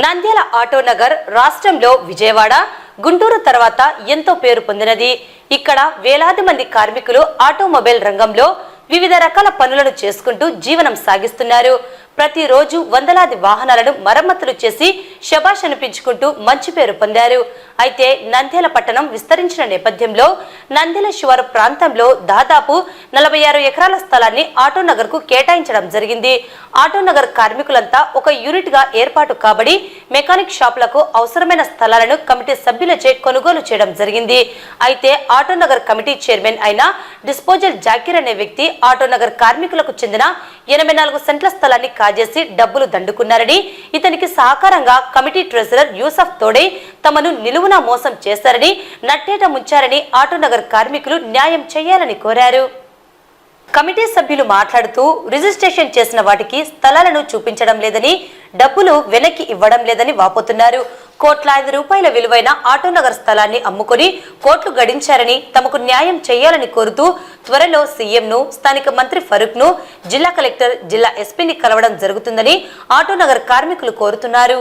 Nandyal auto Nagar రాష్ట్రంలో విజయవాడ గుంటూరు తర్వాత ఎంతో పేరు పొందినది. ఇక్కడ వేలాది మంది కార్మికులు ఆటోమొబైల్ రంగంలో వివిధ రకాల పనులను చేసుకుంటూ జీవనం సాగిస్తున్నారు. ప్రతిరోజు వందలాది వాహనాలను మరమ్మతులు చేసి శబాష్ అనిపించుకుంటూ మంచి పేరు పొందారు. అయితే నంద్యాల పట్టణం విస్తరించిన నేపథ్యంలో నంద్యాల శివారు ప్రాంతంలో దాదాపు నలభై ఆరు ఎకరాల స్థలాన్ని ఆటోనగర్కు కేటాయించడం జరిగింది. ఆటోనగర్ కార్మికులంతా ఒక యూనిట్గా ఏర్పాటు కాబడి మెకానిక్ షాపులకు అవసరమైన స్థలాలను కమిటీ సభ్యులచే కొనుగోలు చేయడం జరిగింది. అయితే ఆటోనగర్ కమిటీ చైర్మన్ అయిన డిస్పోజల్ జాకీర్ అనే వ్యక్తి ఆటోనగర్ కార్మికులకు చెందిన ఎనభై నాలుగు సెంట్ల స్థలాన్ని కాజేసి డబ్బులు దండుకున్నారని ఇతనికి సహకారంగా కమిటీ ట్రెజరర్ యూసఫ్ తోడే తమను నిలువునా మోసం చేశారని నట్టేట ముంచారని ఆటోనగర్ కార్మికులు న్యాయం చేయాలని కోరారు. కమిటీ సభ్యులు మాట్లాడుతూ రిజిస్ట్రేషన్ చేసిన వాటికి స్థలాలను చూపించడం లేదని డబ్బులు వెనక్కి ఇవ్వడం లేదని వాపోతున్నారు. కోట్లాది రూపాయల విలువైన ఆటోనగర్ స్థలాన్ని అమ్ముకొని కోట్లు గడించారని తమకు న్యాయం చేయాలని కోరుతూ త్వరలో సీఎంను స్థానిక మంత్రి ఫరూక్ను జిల్లా కలెక్టర్ జిల్లా ఎస్పీని కలవడం జరుగుతుందని ఆటోనగర్ కార్మికులు కోరుతున్నారు.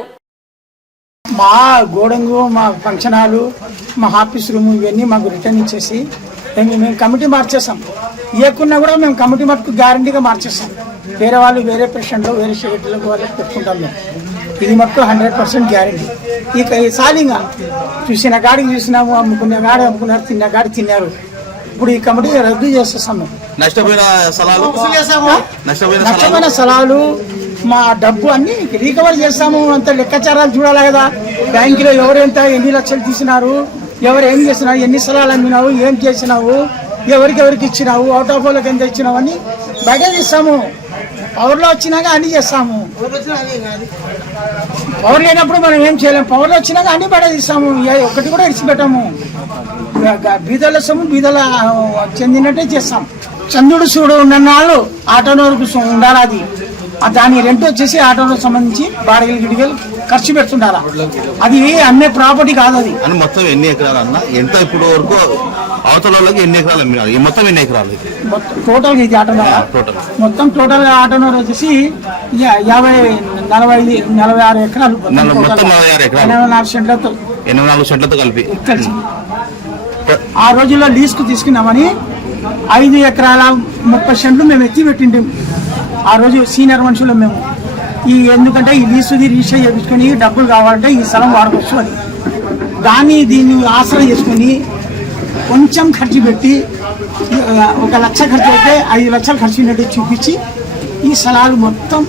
మా గోడంగు మా ఫంక్షన్ హాలు మా ఆఫీస్ రూమ్ ఇవన్నీ మాకు రిటర్న్ ఇచ్చేసి మేము మేము కమిటీ మార్చేసాం. ఇవ్వకున్నా కూడా మేము కమిటీ మటుకు గ్యారంటీగా మార్చేస్తాం వేరే వాళ్ళు వేరే పేషెంట్లు వేరే షెడ్యూల్కి వాళ్ళకి పెట్టుకుంటాం మేము. ఇది మటుకు హండ్రెడ్ పర్సెంట్ గ్యారంటీ ఇక ఈ సాలింగా చూసిన కాడికి చూసినాము అమ్ముకున్న కాడి అమ్ముకున్నారు తిన్న కాడి తిన్నారు. ఇప్పుడు ఈ కమిటీ రద్దు చేసేస్తాం మేము. నష్టపోయిన స్థలాలు నష్టపోయిన స్థలాలు మా డబ్బు అన్ని రీకవర్ చేస్తాము అంత లెక్కాచారాలు చూడాలి కదా. బ్యాంకులో ఎవరెంత ఎన్ని లక్షలు తీసినారు ఎవరు ఏం చేసినారు ఎన్ని స్థలాలు అమ్మినావు ఏం చేసినావు ఎవరికి ఎవరికి ఇచ్చినావు అవుట్ ఆఫ్ వాళ్ళకి ఎంత ఇచ్చినావు అని బయట తీస్తాము. పవర్లో వచ్చినాక అన్ని చేస్తాము. పవర్ లేనప్పుడు మనం ఏం చేయలేము పవర్లో వచ్చినాక అన్ని బయట తీస్తాము. ఒకటి కూడా ఇడిచిపెట్టాము బీదల సొమ్ము బీదల చెందినట్టే చేస్తాం. చంద్రుడు చూడు ఉన్న నాళ్ళు ఆటోనోరుకు ఉండాలి అది. దాని రెంట్ వచ్చేసి ఆటోలకు సంబంధించి బాడిగలు గిడిగలు ఖర్చు పెడుతుండాలా? అది అమ్మే ప్రాపర్టీ కాదు అది. అని మొత్తం ఎన్ని ఎకరాలు అన్న? ఎంత ఇప్పుడు వరకు అవతల వాళ్ళకి ఎన్ని ఎకరాలు అమ్మినారు? మొత్తం ఎన్ని ఎకరాలు టోటల్ ఇది ఆటోనోరా టోటల్ మొత్తం టోటల్ ఆటోనోర్ వచ్చేసి యాభై నలభై నలభై ఆరు ఎకరాలు. మొత్తం నలభై ఆరు ఎకరాలు. ఎనభై నాలుగు సెంట్లతో. ఎనభై నాలుగు సెంట్లతో కలిపి. ఆ రోజుల్లో లీజుకు తీసుకున్నామని ఐదు ఎకరాల ముప్పై సెంట్లు మేము ఎత్తి పెట్టింటాం ఆ రోజు సీనియర్ మనుషులు మేము ఈ ఎందుకంటే ఈ లీసుది రిజిస్టర్ చేయించుకొని డబ్బులు కావాలంటే ఈ స్థలం వాడుకోవచ్చు అని. దాన్ని దీన్ని ఆసరా చేసుకొని కొంచెం ఖర్చు పెట్టి ఒక లక్ష ఖర్చు అయితే ఐదు లక్షలు ఖర్చు అయినట్టు చూపించి ఈ స్థలాలు మొత్తం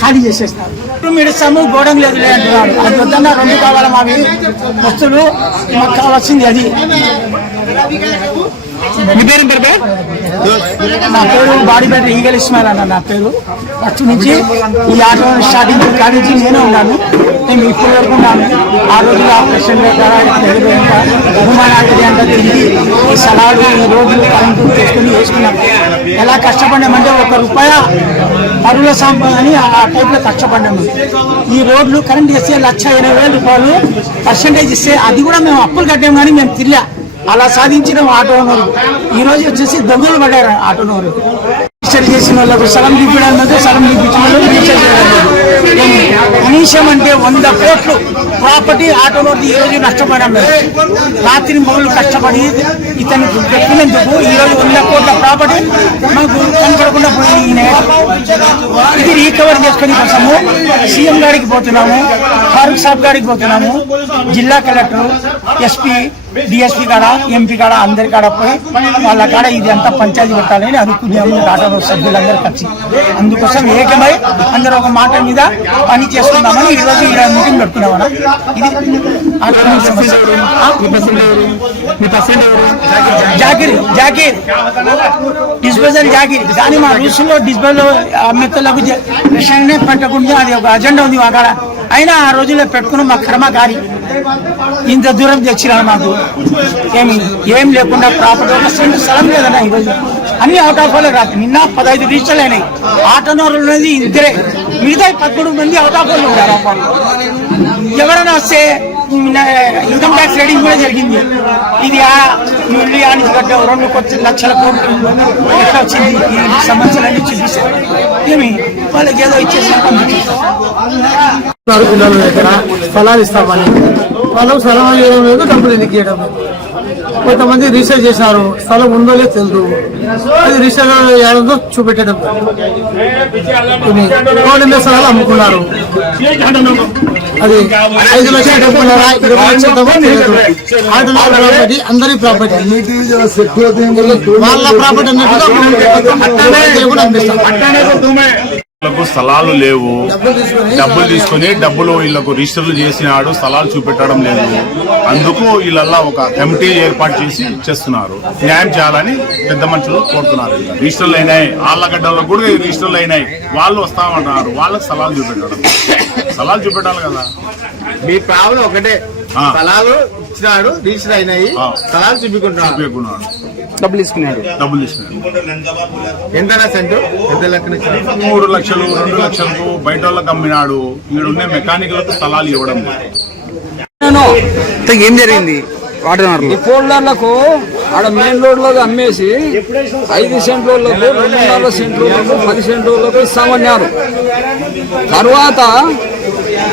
ఖాళీ చేసేస్తారు. మీరు ఇస్తాము గోడం లేదు అంటున్నారు. అది వద్దన్న రెండు కావాలి మావి? వస్తువులు మాకు కావాల్సింది అది. మీ పేరు పేరు పేరు? నా పేరు బాడీపేట ఈగల్ ఇస్మాయిల్ అన్న నా పేరు. ఫస్ట్ నుంచి ఈ ఆట స్టార్టింగ్ కాడి నుంచి నేనే ఉన్నాను. నేను ఇప్పటి వరకు ఉన్నాను. ఆ రోజుల్లో ఆపరేషన్ బహుమానాగరి అంతా తిరిగి ఈ సలాడు ఈ రోడ్లు కరెంటు చేసుకుని వేసుకున్నాం. ఎలా కష్టపడ్డామంటే ఒక రూపాయ పరుల సంపద అని ఆ టైప్లో కష్టపడ్డాము. ఈ రోడ్లు కరెంట్ చేస్తే లక్ష ఎనభై వేల రూపాయలు పర్సంటేజ్ ఇస్తే అది కూడా మేము అప్పులు కట్టాము కానీ మేము తిరిగా. అలా సాధించిన ఆటో ఓనరు. ఈ రోజు వచ్చేసి దొంగలు పడ్డారు ఆటో ఓనరు. రిజిస్టర్ చేసిన వాళ్ళకు సలం చూపించడం లేదు సలం చూపించిన వాళ్ళు రిజిస్టర్ చేయడం కనీసం అంటే వంద కోట్లు ప్రాపర్టీ ఆటో ఓనర్ ఈ రోజు నష్టపోవడం లేదు రాత్రి మొదలు కష్టపడి ఇతను పెట్టినందుకు ఈ రోజు వంద కోట్ల ప్రాపర్టీ మాకు కనపడకుండా పోయింది. ఇది రీకవర్ చేసుకునే కోసము సీఎం గారికి పోతున్నాము ఫారూక్ సాబ్ గారికి పోతున్నాము జిల్లా కలెక్టర్ ఎస్పీ డిఎస్పీ కాడ ఎంపీ కాడ అందరి కాడ పోయి వాళ్ళ కాడ ఇది అంతా పంచాయతీ పెట్టాలని అనుకున్నాము. టాటా సభ్యులందరూ కలిసి. అందుకోసం ఏకమై అందరూ ఒక మాట మీద పని చేసుకుందామని ఈ రోజు ఈ మీటింగ్ పెట్టుకున్నామన్నా ఇది? జాకిర్ జాకిర్. డిస్పోజల్ జాకిర్. కానీ మా రూల్స్లో డిస్పోజల్ మెత్తలకు విషయాన్ని పెట్టకుండా అది ఒక అజెండా ఉంది అక్కడ అయినా ఆ రోజుల్లో పెట్టుకుని మా కర్మకారి ఇంత దూరం తెచ్చినారు మాకు. ఏమి ఏం లేకుండా ప్రాపర్టీ ఒక సెంట్ స్థలం లేదన్నా ఈరోజు. అన్ని అవుట్ ఆఫ్ వాళ్ళే రాదు నిన్న పదహైదు రిజిస్టర్లు అయినాయి. ఆటోనోర్లు అనేది ఇద్దరే మిగతా పదకొండు మంది అవుట్ ఆఫ్ వాళ్ళు ఉన్నారు ఎవరైనా వస్తే ఇన్కమ్ ట్యాక్స్ రేటింగ్ కూడా జరిగింది. ఇది ఇల్లు యానికి రెండు కొత్త లక్షల కోట్లు ఎట్లా వచ్చింది? ఈ సమస్యలన్నీ చూపిస్తారు ఏమి? వాళ్ళకి ఏదో ఇచ్చేసి పిల్లల దగ్గర ఫలాలు ఇస్తామని. వాళ్ళు సలహా ఇవ్వడం లేదు డబ్బులు ఎందుకు ఇవ్వడం? లేదు కొంతమంది రీసెర్చ్ చేశారు స్థలం ఉందో లేదో తెలియదు అది రీసెర్చ్ చేయడంతో చూపెట్టడం. ఇది స్థలాలు అమ్ముకున్నారు. అది ఐదు లక్షల డబ్బున్నారా ఇరవై లక్షల ప్రాపర్టీ అందరి ప్రాపర్టీ వాళ్ళ ప్రాపర్టీ అన్నట్టుగా అనిపిస్తాం వీళ్ళకు స్థలాలు లేవు. డబ్బులు తీసుకొని డబ్బులు వీళ్ళకు రిజిస్టర్లు చేసినాడు స్థలాలు చూపెట్టడం లేదు. అందుకు వీళ్ళల్లా ఒక కమిటీ ఏర్పాటు చేసి చేస్తున్నారు న్యాయం చేయాలని పెద్ద మనుషులు కోరుతున్నారు. రిజిస్టర్లు అయినాయి. ఆళ్ళగడ్డలో కూడా రిజిస్టర్లు అయినాయి. వాళ్ళు వస్తామంటున్నారు వాళ్ళకి స్థలాలు చూపెట్టడం. స్థలాలు చూపెట్టాలి కదా. మీ ప్రాబ్లం ఒకటే. స్థలాలు ఇచ్చినాడు రిజిస్టర్ అయినాయి. స్థలాలు చూపించుకుంటున్నాడు డబ్బులు తీసుకున్నాడు డబ్బులు తీసుకున్నాడు ఎంత సెంటు? ఎంత లెక్కన ఇచ్చినాడు మూడు లక్షలు రెండు లక్షలకు బయట వాళ్ళకి అమ్మినాడు ఈడున్నే మెకానికలకు స్థలాలు ఇవ్వడం. లేదు ఏం జరిగింది? ఈ ఫోల్డర్లకు ఆడ మెయిన్ రోడ్లో అమ్మేసి ఐదు సెంట్లకు రెండున్నర సెంట్లకు పది సెంట్లకు ఇస్తామన్నారు తర్వాత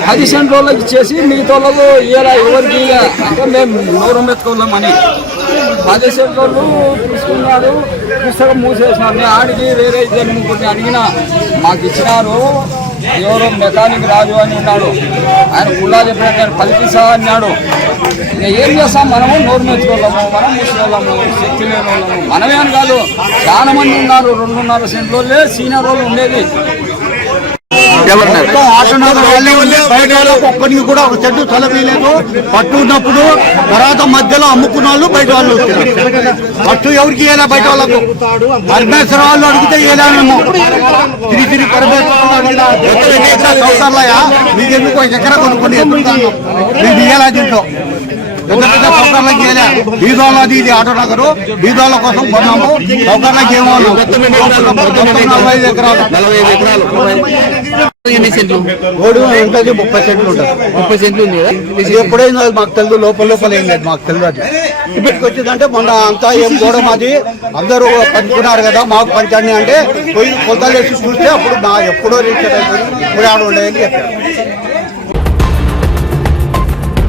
పది సెంట్లకు ఇచ్చేసి మిగతా ఇలా ఎవరికి అంటే మేము నోరు మెత్తుకోలేమని పది సెంట్లు తీసుకున్నారు పుస్తకం మూసేసినారు. ఆడికి వేరే ఇద్దరు ముగ్గురిని అడిగిన మాకు ఇచ్చినారు. ఎవరో మెకానిక్ రాజు అని ఉన్నాడు. ఆయన గుళ్ళా చెప్పినట్టు పలికిసా అన్నాడు. ఇక ఏం చేస్తాం మనము? నోరు నేర్చుకోలేము మనం మూసుకోలేము శక్తి లేని వాళ్ళము మనమే అని కాదు చాలా మంది ఉన్నారు రెండున్నర సెంట్లోనే సీనియర్ వాళ్ళు ఉండేది. మొత్తం ఆటోనగర్ కూడా ఒక చెట్టు తలపీలేదు పట్టు ఉన్నప్పుడు తర్వాత మధ్యలో అమ్ముకున్న వాళ్ళు బయట వాళ్ళు పట్టు ఎవరికి ఇవ్వాలా బయట వాళ్ళకు పరమేశ్వర వాళ్ళు అడిగితే ఇవ్వలేమేమో తిరిగి తిరిగి పరమేశ్వర వాళ్ళు అడిగినా మొత్తం ఎన్ని ఎకరాలు మీకు ఎందుకు ఒక కొనుక్కొని ఎత్తుతాను? మీకు ఇవ్వాలా దీంట్లో? పెద్ద సౌకర్యాలకు ఇవ్వలే బీదోళ్ళది ఇది ఆటో నగరు బీదోళ్ళ కోసం కొన్నాము. సౌకర్యాలకు ఏమో నలభై ఐదు ఎకరాలు. నలభై ఐదు ఎకరాలు ఎన్ని సెంట్లు రోడ్డు ఉంటుంది ముప్పై సెంట్లు ఉంటుంది. ముప్పై సెంట్లు ఉంది ఇది ఎప్పుడైనా మాకు తెలియదు లోపల లోపల ఏం లేదు మాకు తెలియదు అది. ఇప్పటికి వచ్చిందంటే మొన్న అంతా ఏం గోడ మాది అందరూ పంచుకున్నారు కదా మాకు పంచండి అంటే పోయి కొలతలు వేసి చూస్తే అప్పుడు మా ఎప్పుడో రీచ్ అయిపోయింది ఇప్పుడు ఆడ ఉండేది చెప్పారు.